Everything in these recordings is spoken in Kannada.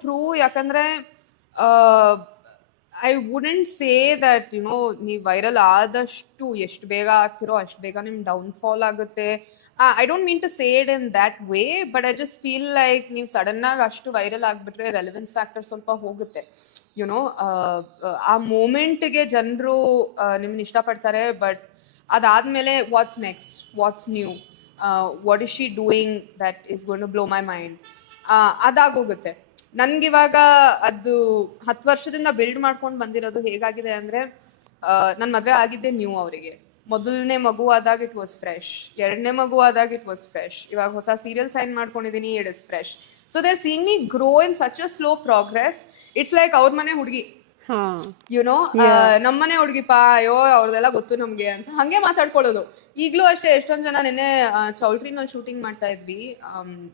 ಟ್ರೂ. ಯಾಕಂದ್ರೆ ಐ ವುಡೆಂಟ್ ಸೇ ದಟ್ ನೀವು ವೈರಲ್ ಆದಷ್ಟು ಎಷ್ಟು ಬೇಗ ಆಗ್ತಿರೋ ಅಷ್ಟು ಬೇಗ ನಿಮ್ ಡೌನ್ಫಾಲ್ ಆಗುತ್ತೆ. I don't mean to say it in that way, but I just feel like ನೀವು ಸಡನ್ ಆಗಿ ಅಷ್ಟು ವೈರಲ್ ಆಗ್ಬಿಟ್ರೆ ರೆಲೆವೆನ್ಸ್ ಫ್ಯಾಕ್ಟರ್ ಸ್ವಲ್ಪ ಹೋಗುತ್ತೆ. ಆ ಮೂಮೆಂಟ್ಗೆ ಜನರು ನಿಮ್ಮನ್ನ ಇಷ್ಟಪಡ್ತಾರೆ, ಬಟ್ ಅದಾದ್ಮೇಲೆ what's next, what's new, what is she doing that is going to blow my mind, ಅದಾಗೋಗುತ್ತೆ. ನನ್ಗಿವಾಗ ಅದು 10 ವರ್ಷದಿಂದ ಬಿಲ್ಡ್ ಮಾಡ್ಕೊಂಡು ಬಂದಿರೋದು ಹೇಗಾಗಿದೆ ಅಂದ್ರೆ, ನನ್ನ ಮದುವೆ ಆಗಿದ್ದೆ ನ್ಯೂ ಅವರಿಗೆ. ಮೊದಲನೇ ಮಗು ಆದಾಗ ಇಟ್ ವಾಸ್ ಫ್ರೆಶ್, ಎರಡನೇ ಮಗು ಆದಾಗ ಇಟ್ ವಾಸ್ ಫ್ರೆಶ್, ಇವಾಗ ಹೊಸ ಸೀರಿಯಲ್ ಸೈನ್ ಮಾಡ್ಕೊಂಡಿದ್ದೀನಿ, it is fresh. So they are seeing me grow in such a slow progress. It's like ಅವ್ರ ಮನೆ ಹುಡುಗಿ, ನಮ್ಮನೆ ಹುಡುಗಿಪ್ಪ, ಅಯ್ಯೋ ಅವ್ರದೆಲ್ಲ ಗೊತ್ತು ನಮ್ಗೆ ಅಂತ ಹಂಗೆ ಮಾತಾಡ್ಕೊಳ್ಳೋದು. ಈಗ್ಲೂ ಅಷ್ಟೇ ಎಷ್ಟೊಂದ್ ಜನ ನೆನ್ನೆ ಚೌಲ್ಟ್ರಿನಲ್ಲಿ ಶೂಟಿಂಗ್ ಮಾಡ್ತಾ ಇದ್ವಿ.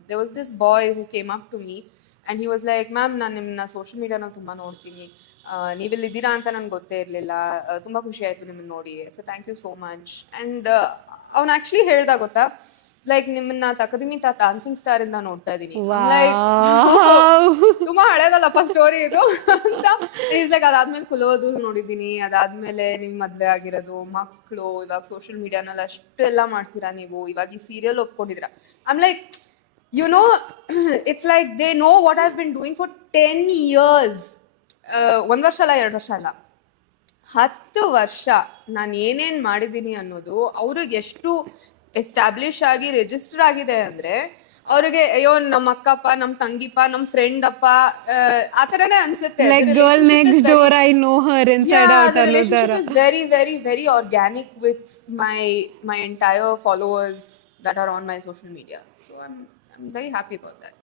There was this boy who came up to me and he was like, ma'am ನಾನು ನಿಮ್ಮನ್ನ ಸೋಷಿಯಲ್ ಮೀಡಿಯಾನಲ್ಲಿ ತುಂಬಾ ನೋಡ್ತೀನಿ, ನೀವಿಲ್ಲಿದ್ದೀರಾ ಅಂತ ನನ್ಗೆ ಗೊತ್ತೇ ಇರಲಿಲ್ಲ, ತುಂಬಾ ಖುಷಿ ಆಯ್ತು ನಿಮ್ಮನ್ನ ನೋಡಿ, so thank you so much. And ಅವ್ನು ಆಕ್ಚುಲಿ ಹೇಳ್ದ ಗೊತ್ತಾ, ಲೈಕ್ ನಿಮ್ಮನ್ನ ತಕದಿಮಿತ ಡಾನ್ಸಿಂಗ್ ಸ್ಟಾರ್ ಇಂದ ನೋಡ್ತಾ ಇದೀನಿ. ಲೈಕ್ ತುಂಬಾ ಹಳೇದಲ್ಲಪ್ಪ ಸ್ಟೋರಿ ಇದು ಅಂತ. ಈಸ್ ಲೈಕ್ ಅದಾದ್ಮೇಲೆ ಕುಲೋದು ನೋಡಿದೀನಿ, ಅದಾದ್ಮೇಲೆ ನಿಮ್ ಮದ್ವೆ ಆಗಿರೋದು, ಮಕ್ಕಳು, ಇವಾಗ ಸೋಷಿಯಲ್ ಮೀಡಿಯಾನಲ್ಲಿ ಅಷ್ಟೆಲ್ಲ ಮಾಡ್ತೀರಾ ನೀವು, ಇವಾಗ ಈ ಸೀರಿಯಲ್ ಒಪ್ಕೊಂಡಿದ್ದೀರಾ. I'm like, it's like they know what I have been doing for 10 years. 1 ವರ್ಷ ಅಲ್ಲ, 2 ವರ್ಷ ಅಲ್ಲ, 10 ವರ್ಷ ನಾನು ಏನೇನ್ ಮಾಡಿದ್ದೀನಿ ಅನ್ನೋದು ಅವ್ರಿಗೆ ಎಷ್ಟು ಎಸ್ಟಾಬ್ಲಿಷ್ ಆಗಿ ರಿಜಿಸ್ಟರ್ ಆಗಿದೆ ಅಂದ್ರೆ, ಅವ್ರಿಗೆ ಅಯ್ಯೋ ನಮ್ಮ ಅಕ್ಕಪ್ಪ, ನಮ್ ತಂಗಿಪ್ಪ, ನಮ್ ಫ್ರೆಂಡ್ ಅಪ್ಪ, ಆತರನೇ ಅನ್ಸುತ್ತೆ. Very very very organic with my entire followers that are on my social media. So I'm very happy about that.